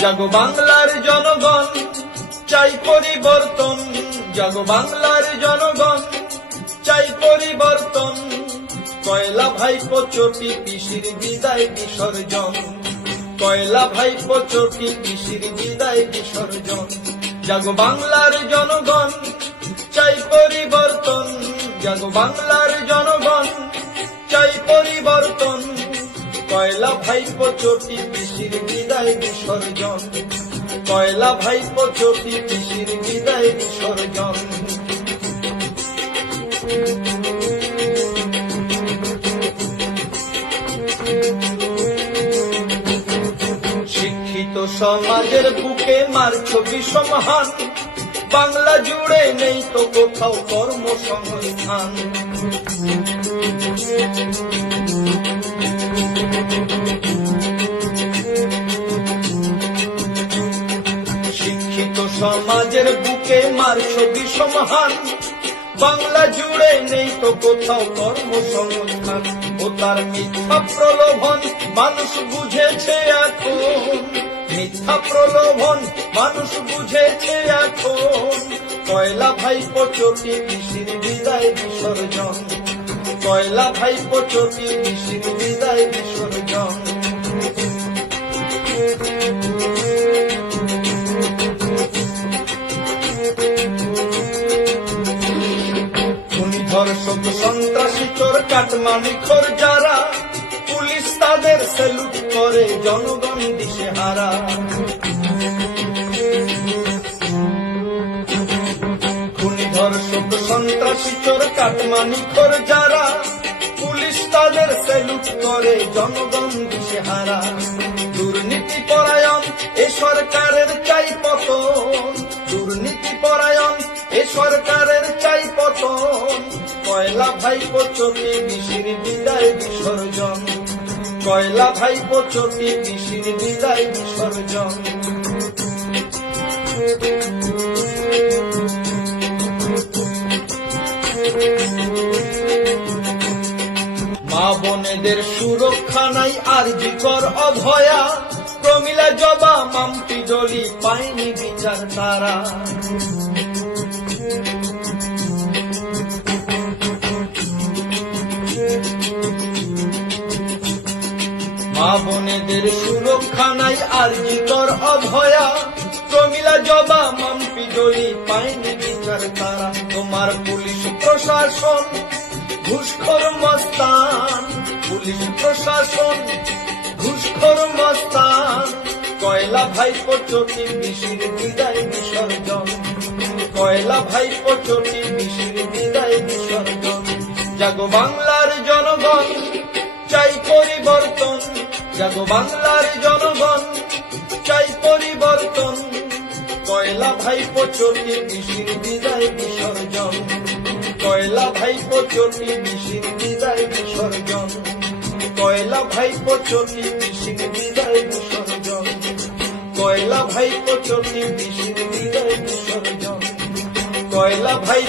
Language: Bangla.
জাগো বাংলার জনগণ, চাই পরিবর্তন। জাগো বাংলার জনগণ, চাই পরিবর্তন। কয়লা ভাইপো চটি পিসির বিদায় বিসর্জন। কয়লা ভাইপো চটি পিসির বিদায় বিসর্জন। জাগো বাংলার জনগণ, চাই পরিবর্তন। জাগো বাংলার জনগণ, চাই পরিবর্তন। কয়লা ভাইপো চটি পিসির বিদায় বিসর্জন। কয়লা ভাইপো চটি পিসির বিদায় বিসর্জন। শিক্ষিত সমাজের বুকে মারছ বিষমহান। বাংলা জুড়ে নেই তো কোথাও কর্মসংস্থান। শিক্ষিত সমাজের বুকে মারছ বিষমহান। বাংলা জুড়ে নেই তো কোথাও কর্মসংস্থান। ও তার মিথ্যা প্রলোভন মানুষ বুঝেছে এখন। মিথ্যা প্রলোভন মানুষ বুঝেছে এখন। কয়লা ভাইপো চটি পিসির বিদায় বিসর্জন। কয়লা ভাইপো চটি পিসির বিদায় বিসর্জন। ধর্ষক সন্ত্রাসী চোর কাটমানি খোর যারা, পুলিশ তাদের স্যালুট করে জনগণ দিশেহারা। খুনি ধর্ষক সন্ত্রাসী চোর কাটমানি খোর যারা, পুলিশ তাদের স্যালুট করে জনগণ দিশেহারা। দুর্নীতি পরায়ণ এ সরকারের চাই পতন। দুর্নীতি পরায়ণ এ সরকারের চাই পতন। কয়লা ভাইপো চটি পিসির বিদায় বিসর্জন। কয়লা ভাইপো চটি পিসির বিদায় বিসর্জন। মা বোনেদের সুরক্ষা নাই আরজিকর অভয়া। প্রমিলা জবা মাম্পি জলি পায়নি বিচার তারা। মা বোনেদের সুরক্ষা নাই আরজিকর অভয়া। প্রমিলা জবা মাম্পি জলি পায়নি বিচার তারা। তোমার পুলিশ প্রশাসন ঘুষখোর মস্তান। পুলিশ প্রশাসন ঘুষখোর মস্তান। কয়লা ভাইপো চটি পিসির বিদায় বিসর্জন। কয়লা ভাইপো চটি পিসির বিদায় বিসর্জন। জাগো বাংলার জনগণ, চাই পরিবর্তন। জাগো বাংলার জনগণ, চাই পরিবর্তন। কয়লা ভাইপো চটি পিসির বিদায় বিসর্জন। কয়লা ভাইপো চটি পিসির বিদায় বিসর্জন। কয়লা ভাইপো চটি পিসির বিদায় বিসর্জন। কয়লা ভাইপো চটি পিসির বিদায় বিসর্জন। কয়লা ভাই